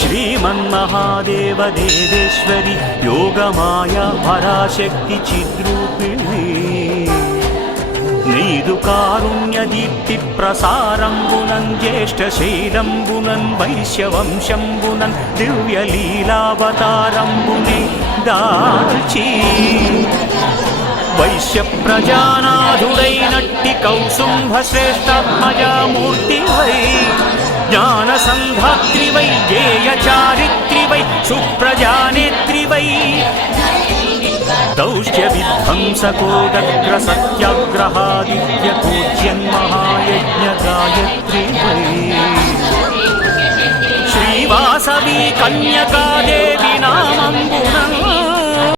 श्रीमन्महादेव देवेश्वरि Yogmaya पराशक्ति चिद्रूपिणी नीदु कारुण्यदीप्ति प्रसारंबुनं ज्येष्ठशैलंबुनं वैश्यवंशंबुनं दिव्यलीलावतारंबुने दाल्ची वैश्य प्रजानाधुडैनट्टि कौसुम्भश्रेष्ठात्मजामूर्ति वै ज्ञानसन्धात्रि वै ज्ञेयचारित्रि वै सुप्रजानेत्रि वै दौष्ट्यविध्वंसकोदग्र सत्याग्रहादित्यपूज्यन्महायज्ञगायत्री वै श्रीवासवी कन्यका देवी नामम्बुनं